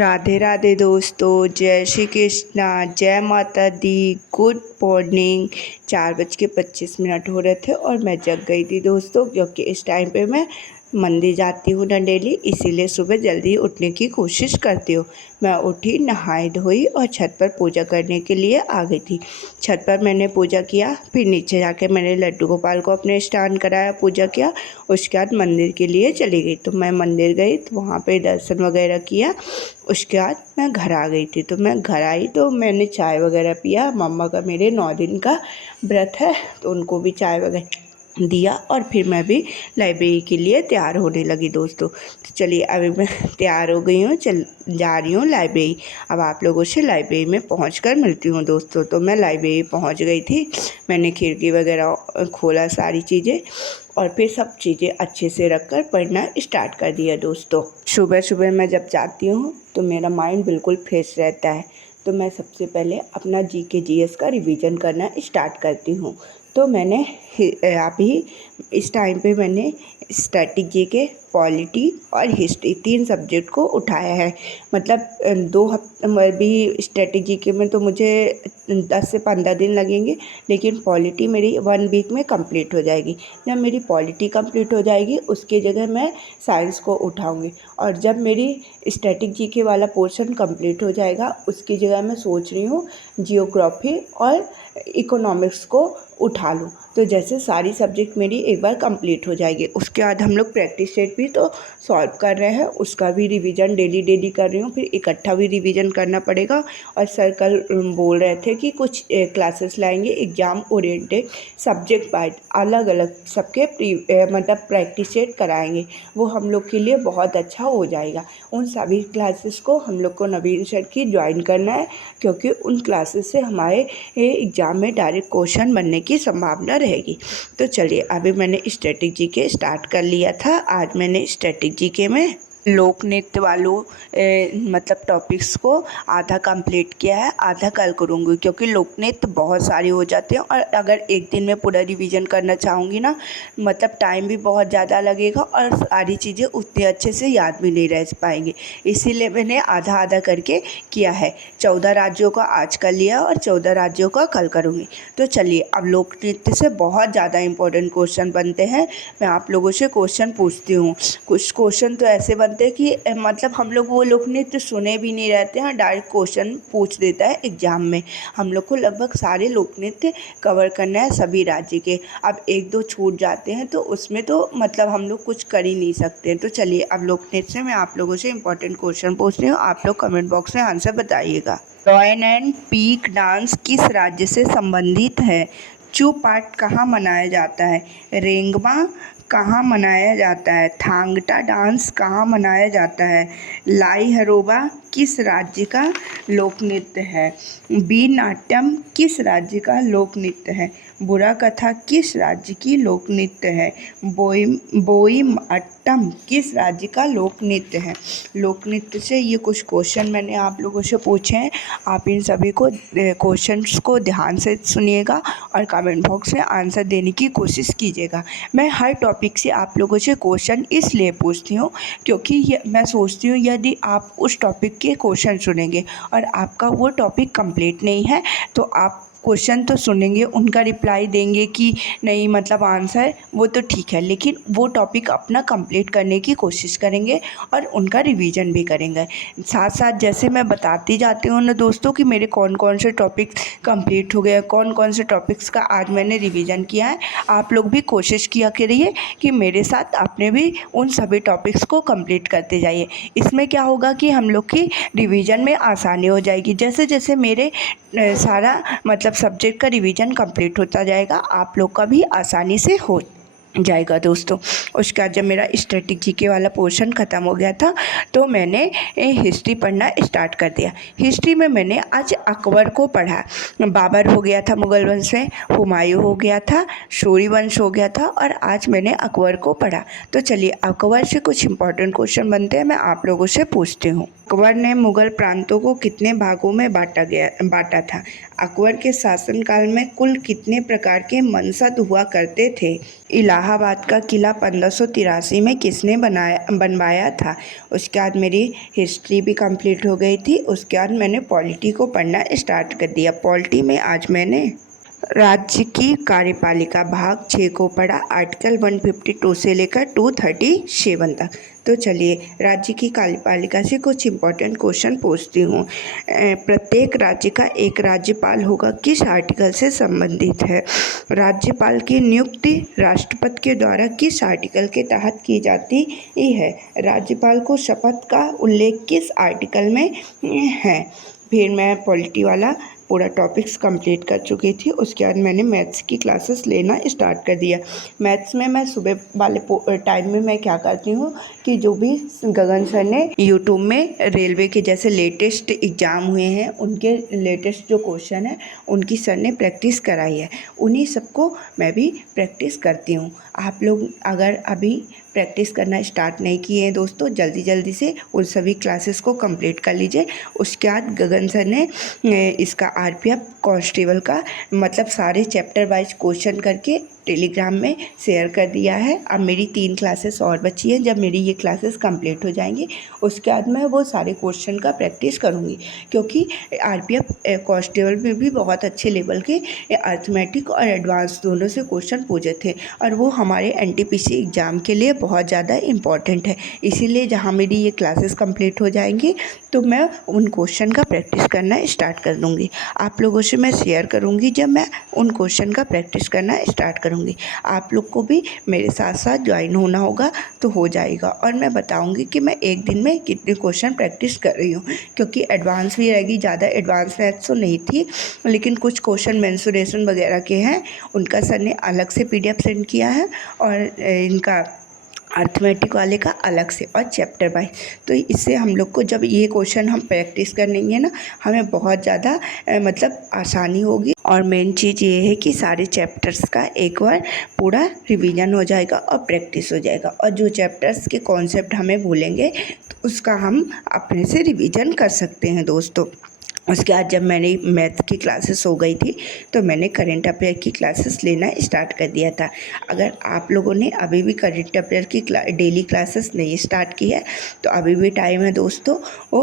राधे राधे दोस्तों, जय श्री कृष्णा, जय माता दी। Good morning. 4:25 हो रहे थे और मैं जग गई थी दोस्तों, क्योंकि इस टाइम पे मैं मंदिर जाती हूँ ना डेली, इसीलिए सुबह जल्दी उठने की कोशिश करती हूँ। मैं उठी, नहाई धोई और छत पर पूजा करने के लिए आ गई थी। छत पर मैंने पूजा किया, फिर नीचे जाके मैंने लड्डू गोपाल को अपने स्नान कराया, पूजा किया। उसके बाद मंदिर के लिए चली गई। तो मैं मंदिर गई तो वहाँ पे दर्शन वगैरह किया। उसके बाद मैं घर आ गई थी। तो मैं घर आई तो मैंने चाय वगैरह पिया। मम्मा का मेरे 9 दिन का व्रत है, तो उनको भी चाय वगैरह दिया और फिर मैं भी लाइब्रेरी के लिए तैयार होने लगी दोस्तों। तो चलिए, अभी मैं तैयार हो गई हूँ, चल जा रही हूँ लाइब्रेरी। अब आप लोगों से लाइब्रेरी में पहुँचकर मिलती हूँ दोस्तों। तो मैं लाइब्रेरी पहुँच गई थी। मैंने खिड़की वगैरह खोला, सारी चीज़ें, और फिर सब चीज़ें अच्छे से रख कर पढ़ना स्टार्ट कर दिया दोस्तों। सुबह सुबह मैं जब जाती हूँ तो मेरा माइंड बिल्कुल फ्रेश रहता है। तो मैं सबसे पहले अपना जीके जीएस का रिवीजन करना स्टार्ट करती हूँ। तो मैंने अभी इस टाइम पे मैंने स्टैटिक जीके, पॉलिटी और हिस्ट्री 3 सब्जेक्ट को उठाया है। मतलब 2 हफ्ते भी स्टैटिक जीके में तो मुझे 10 से 15 दिन लगेंगे, लेकिन पॉलिटी मेरी 1 वीक में कंप्लीट हो जाएगी। जब मेरी पॉलिटी कंप्लीट हो जाएगी, उसकी जगह मैं साइंस को उठाऊंगी। और जब मेरी स्टैटिक जीके वाला पोर्शन कंप्लीट हो जाएगा, उसकी जगह मैं सोच रही हूँ जियोग्राफी और इकोनॉमिक्स को उठा लूँ। तो जैसे सारी सब्जेक्ट मेरी एक बार कंप्लीट हो जाएगी, उसके बाद हम लोग प्रैक्टिस सेट भी तो सॉल्व कर रहे हैं, उसका भी रिवीजन डेली कर रही हूँ। फिर इकट्ठा भी रिवीजन करना पड़ेगा। और सर कल बोल रहे थे कि कुछ क्लासेस लाएंगे एग्ज़ाम ओरिएंटेड, सब्जेक्ट वाइज अलग अलग सबके मतलब प्रैक्टिस सेट कराएंगे। वो हम लोग के लिए बहुत अच्छा हो जाएगा। उन सभी क्लासेस को हम लोग को नवीन सर की ज्वाइन करना है, क्योंकि उन क्लासेस से हमारे एग्ज़ाम में डायरेक्ट क्वेश्चन बनने की संभावना रहेगी। तो चलिए, अभी मैंने स्टैटिक जीके स्टार्ट कर लिया था। आज मैंने स्टैटिक जीके में लोक नृत्य वालों मतलब टॉपिक्स को आधा कंप्लीट किया है, आधा कल करूँगी, क्योंकि लोक नृत्य बहुत सारे हो जाते हैं और अगर एक दिन में पूरा रिवीजन करना चाहूँगी ना, मतलब टाइम भी बहुत ज़्यादा लगेगा और सारी चीज़ें उतने अच्छे से याद भी नहीं रह पाएंगी। इसीलिए मैंने आधा आधा करके किया है। 14 राज्यों का आज कर लिया और 14 राज्यों का कल करूँगी। तो चलिए, अब लोक नृत्य से बहुत ज़्यादा इंपॉर्टेंट क्वेश्चन बनते हैं। मैं आप लोगों से क्वेश्चन पूछती हूँ। कुछ क्वेश्चन तो ऐसे बनते हैं कि मतलब हम लोग वो लोक नृत्य सुने भी नहीं रहते हैं, डायरेक्ट क्वेश्चन पूछ देता है एग्जाम में। हम लोग को लगभग सारे लोक नृत्य कवर करना है, सभी राज्य के। अब 1-2 छूट जाते हैं तो उसमें तो मतलब हम लोग कुछ कर ही नहीं सकते। तो चलिए, अब लोक नृत्य से मैं आप लोगों से इंपॉर्टेंट क्वेश्चन पूछ रही हूँ। आप लोग कमेंट बॉक्स में आंसर बताइएगा। रॉयन एंड पीक डांस किस राज्य से संबंधित है? चू पाट कहाँ मनाया जाता है? रेंगमा कहाँ मनाया जाता है? थांगटा डांस कहाँ मनाया जाता है? लाई हरोबा किस राज्य का लोक नृत्य है? बी नाट्यम किस राज्य का लोक नृत्य है? बुरा कथा किस राज्य की लोक नृत्य है? बोइम अट्टम किस राज्य का लोक नृत्य है? लोक नृत्य से ये कुछ क्वेश्चन मैंने आप लोगों से पूछे हैं। आप इन सभी को क्वेश्चंस को ध्यान से सुनिएगा और कमेंट बॉक्स में आंसर देने की कोशिश कीजिएगा। मैं हर टॉपिक से आप लोगों से क्वेश्चन इसलिए पूछती हूँ, क्योंकि मैं सोचती हूँ यदि आप उस टॉपिक के क्वेश्चन सुनेंगे और आपका वो टॉपिक कंप्लीट नहीं है, तो आप क्वेश्चन तो सुनेंगे, उनका रिप्लाई देंगे कि नहीं, मतलब आंसर वो तो ठीक है, लेकिन वो टॉपिक अपना कंप्लीट करने की कोशिश करेंगे और उनका रिवीजन भी करेंगे। साथ साथ जैसे मैं बताती जाती हूँ ना दोस्तों कि मेरे कौन कौन से टॉपिक कंप्लीट हो गए, कौन कौन से टॉपिक्स का आज मैंने रिवीजन किया है, आप लोग भी कोशिश किया करिए कि मेरे साथ आपने भी उन सभी टॉपिक्स को कंप्लीट करते जाइए। इसमें क्या होगा कि हम लोग की रिवीजन में आसानी हो जाएगी। जैसे जैसे मेरे सारा मतलब सब्जेक्ट का रिवीजन कंप्लीट होता जाएगा, आप लोग का भी आसानी से हो जाएगा दोस्तों। उसके बाद जब मेरा स्टैटिक जीके वाला पोर्शन ख़त्म हो गया था, तो मैंने हिस्ट्री पढ़ना स्टार्ट कर दिया। हिस्ट्री में मैंने आज अकबर को पढ़ा। बाबर हो गया था मुग़ल वंश में, हुमायूं हो गया था, सूर्यवंश हो गया था, और आज मैंने अकबर को पढ़ा। तो चलिए, अकबर से कुछ इंपॉर्टेंट क्वेश्चन बनते हैं, मैं आप लोगों से पूछती हूँ। अकबर ने मुग़ल प्रांतों को कितने भागों में बांटा था? अकबर के शासनकाल में कुल कितने प्रकार के मनसद हुआ करते थे? इलाहाबाद का किला 1583 में किसने बनवाया था। उसके बाद मेरी हिस्ट्री भी कंप्लीट हो गई थी। उसके बाद मैंने पॉलिटी को पढ़ना स्टार्ट कर दिया। पॉलिटी में आज मैंने राज्य की कार्यपालिका भाग 6 को पढ़ा, आर्टिकल 152 से लेकर 237 तक। तो चलिए राज्य की कार्यपालिका से कुछ इम्पोर्टेंट क्वेश्चन पूछती हूँ। प्रत्येक राज्य का एक राज्यपाल होगा, किस आर्टिकल से संबंधित है। राज्यपाल की नियुक्ति राष्ट्रपति के द्वारा किस आर्टिकल के तहत की जाती है। राज्यपाल को शपथ का उल्लेख किस आर्टिकल में है। फिर मैं पॉलिटी वाला पूरा टॉपिक्स कंप्लीट कर चुकी थी। उसके बाद मैंने मैथ्स की क्लासेस लेना स्टार्ट कर दिया। मैथ्स में मैं सुबह वाले टाइम में मैं क्या करती हूँ कि जो भी गगन सर ने यूट्यूब में रेलवे के जैसे लेटेस्ट एग्ज़ाम हुए हैं उनके लेटेस्ट जो क्वेश्चन है उनकी सर ने प्रैक्टिस कराई है, उन्हीं सबको मैं भी प्रैक्टिस करती हूँ। आप लोग अगर अभी प्रैक्टिस करना स्टार्ट नहीं किए हैं दोस्तों, जल्दी जल्दी से उन सभी क्लासेस को कंप्लीट कर लीजिए। उसके बाद गगन सर ने इसका आरपीएफ कांस्टेबल का मतलब सारे चैप्टर वाइज क्वेश्चन करके टेलीग्राम में शेयर कर दिया है। अब मेरी 3 क्लासेस और बची हैं। जब मेरी ये क्लासेस कंप्लीट हो जाएंगी उसके बाद मैं वो सारे क्वेश्चन का प्रैक्टिस करूँगी, क्योंकि आरपीएफ कांस्टेबल में भी बहुत अच्छे लेवल के अर्थमेटिक और एडवांस दोनों से क्वेश्चन पूछे थे और वो हमारे एनटीपीसी एग्ज़ाम के लिए बहुत ज़्यादा इम्पॉर्टेंट है। इसीलिए जहाँ मेरी ये क्लासेस कंप्लीट हो जाएंगी तो मैं उन क्वेश्चन का प्रैक्टिस करना स्टार्ट कर दूँगी। आप लोगों से मैं शेयर करूँगी जब मैं उन क्वेश्चन का प्रैक्टिस करना स्टार्ट करूँगी। आप लोग को भी मेरे साथ साथ ज्वाइन होना होगा तो हो जाएगा, और मैं बताऊँगी कि मैं एक दिन में कितने क्वेश्चन प्रैक्टिस कर रही हूँ, क्योंकि एडवांस भी रहेगी। ज़्यादा एडवांस मैथ्स तो नहीं थी, लेकिन कुछ क्वेश्चन मेंसुरेशन वगैरह के हैं, उनका सर ने अलग से पीडीएफ सेंड किया है और इनका अर्थमेटिक वाले का अलग से और चैप्टर वाइज। तो इससे हम लोग को जब ये क्वेश्चन हम प्रैक्टिस कर लेंगे ना, हमें बहुत ज़्यादा मतलब आसानी होगी। और मेन चीज़ ये है कि सारे चैप्टर्स का एक बार पूरा रिवीजन हो जाएगा और प्रैक्टिस हो जाएगा, और जो चैप्टर्स के कॉन्सेप्ट हमें भूलेंगे तो उसका हम अपने से रिवीजन कर सकते हैं दोस्तों। उसके बाद जब मैंने मैथ की क्लासेस हो गई थी तो मैंने करंट अफेयर की क्लासेस लेना स्टार्ट कर दिया था। अगर आप लोगों ने अभी भी करंट अफेयर की डेली क्लासेस नहीं स्टार्ट की है तो अभी भी टाइम है दोस्तों। वो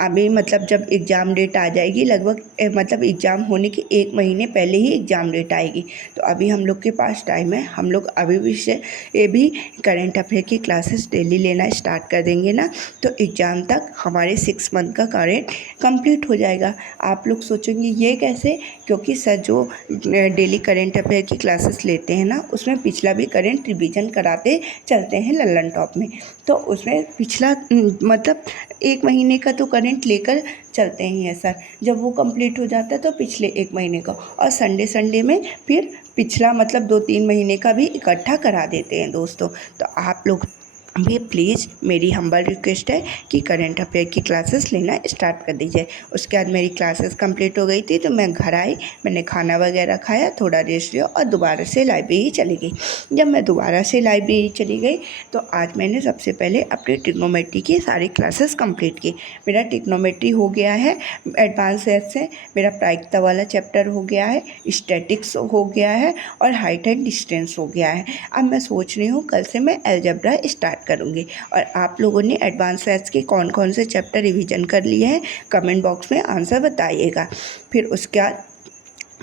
अभी मतलब जब एग्ज़ाम डेट आ जाएगी, लगभग मतलब एग्ज़ाम होने के 1 महीने पहले ही एग्ज़ाम डेट आएगी, तो अभी हम लोग के पास टाइम है। हम लोग अभी भी से ये भी करंट अफेयर की क्लासेस डेली लेना स्टार्ट कर देंगे ना, तो एग्ज़ाम तक हमारे 6 मंथ का करंट कंप्लीट हो जाएगा। आप लोग सोचेंगे ये कैसे, क्योंकि सर जो डेली करंट अफेयर की क्लासेस लेते हैं ना, उसमें पिछला भी करंट रिवीजन कराते चलते हैं लल्लन टॉप में। तो उसमें पिछला मतलब 1 महीने का तो करंट लेकर चलते ही हैं सर। जब वो कंप्लीट हो जाता है तो पिछले 1 महीने का, और संडे में फिर पिछला मतलब 2-3 महीने का भी इकट्ठा करा देते हैं दोस्तों। तो आप लोग भी प्लीज़, मेरी हम्बल रिक्वेस्ट है कि करंट अफेयर की क्लासेस लेना स्टार्ट कर दीजिए। उसके बाद मेरी क्लासेस कंप्लीट हो गई थी तो मैं घर आई, मैंने खाना वगैरह खाया, थोड़ा रेस्ट लिया और दोबारा से लाइब्रेरी चली गई। जब मैं दोबारा से लाइब्रेरी चली गई तो आज मैंने सबसे पहले अपनी ट्रिग्नोमेट्री की सारी क्लासेस कंप्लीट की। मेरा ट्रिग्नोमेट्री हो गया है एडवांस से, मेरा प्रायिकता वाला चैप्टर हो गया है, स्टैटिक्स हो गया है और हाइट एंड डिस्टेंस हो गया है। अब मैं सोच रही हूँ कल से मैं अलजेब्रा स्टार्ट करूँगी। और आप लोगों ने एडवांस मैथ्स के कौन कौन से चैप्टर रिवीजन कर लिए हैं कमेंट बॉक्स में आंसर बताइएगा। फिर उसके बाद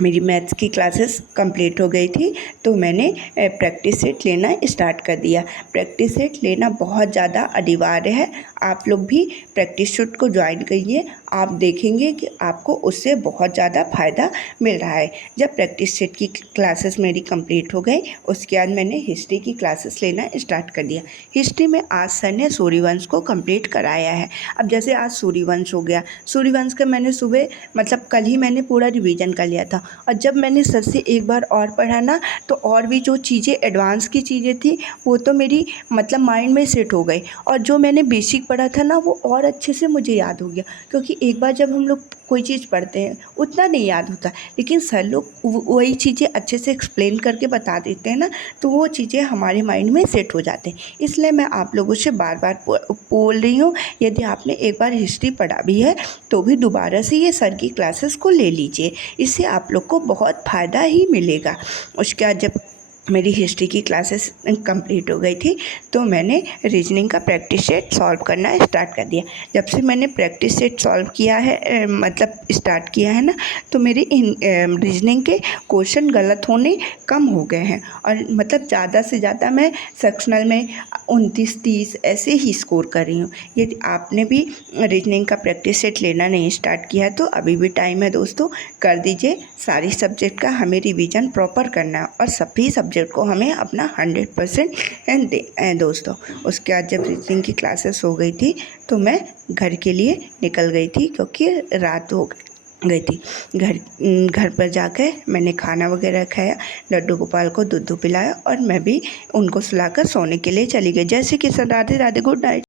मेरी मैथ्स की क्लासेस कंप्लीट हो गई थी तो मैंने प्रैक्टिस सेट लेना स्टार्ट कर दिया। प्रैक्टिस सेट लेना बहुत ज़्यादा अनिवार्य है। आप लोग भी प्रैक्टिस सेट को ज्वाइन करिए, आप देखेंगे कि आपको उससे बहुत ज़्यादा फ़ायदा मिल रहा है। जब प्रैक्टिस सेट की क्लासेस मेरी कंप्लीट हो गई उसके बाद मैंने हिस्ट्री की क्लासेस लेना स्टार्ट कर दिया। हिस्ट्री में आज सर ने सूर्यवंश को कंप्लीट कराया है। अब जैसे आज सूर्यवंश हो गया, सूर्यवंश का मैंने सुबह मतलब कल ही मैंने पूरा रिवीजन कर लिया था, और जब मैंने सर से एक बार और पढ़ा ना तो और भी जो चीज़ें एडवांस की चीज़ें थी वो तो मेरी मतलब माइंड में सेट हो गई, और जो मैंने बेसिक पढ़ा था ना वो और अच्छे से मुझे याद हो गया। क्योंकि एक बार जब हम लोग कोई चीज़ पढ़ते हैं उतना नहीं याद होता, लेकिन सर लोग वही चीज़ें अच्छे से एक्सप्लेन करके बता देते हैं ना, तो वो चीज़ें हमारे माइंड में सेट हो जाते हैं। इसलिए मैं आप लोगों से बार बार बोल रही हूँ, यदि आपने एक बार हिस्ट्री पढ़ा भी है तो भी दोबारा से ये सर की क्लासेस को ले लीजिए, इससे आप लोग को बहुत फ़ायदा ही मिलेगा। उसके बाद जब मेरी हिस्ट्री की क्लासेस कंप्लीट हो गई थी, तो मैंने रीजनिंग का प्रैक्टिस सेट सॉल्व करना स्टार्ट कर दिया। जब से मैंने प्रैक्टिस सेट सॉल्व किया है मतलब स्टार्ट किया है ना, तो मेरे इन रीजनिंग के क्वेश्चन गलत होने कम हो गए हैं, और मतलब ज़्यादा से ज़्यादा मैं सेक्शनल में 29-30 ऐसे ही स्कोर कर रही हूँ। यदि आपने भी रीजनिंग का प्रैक्टिस सेट लेना नहीं स्टार्ट किया है तो अभी भी टाइम है दोस्तों, कर दीजिए। सारी सब्जेक्ट का हमें रिवीजन प्रॉपर करना है और सभी सब्जेक्ट को हमें अपना 100% दोस्तों। उसके बाद जब रीजनिंग की क्लासेस हो गई थी तो मैं घर के लिए निकल गई थी, क्योंकि रात हो गई थी। घर पर जाकर मैंने खाना वगैरह खाया, लड्डू गोपाल को दूध पिलाया और मैं भी उनको सुलाकर सोने के लिए चली गई। जैसे कि राधे राधे, गुड नाइट।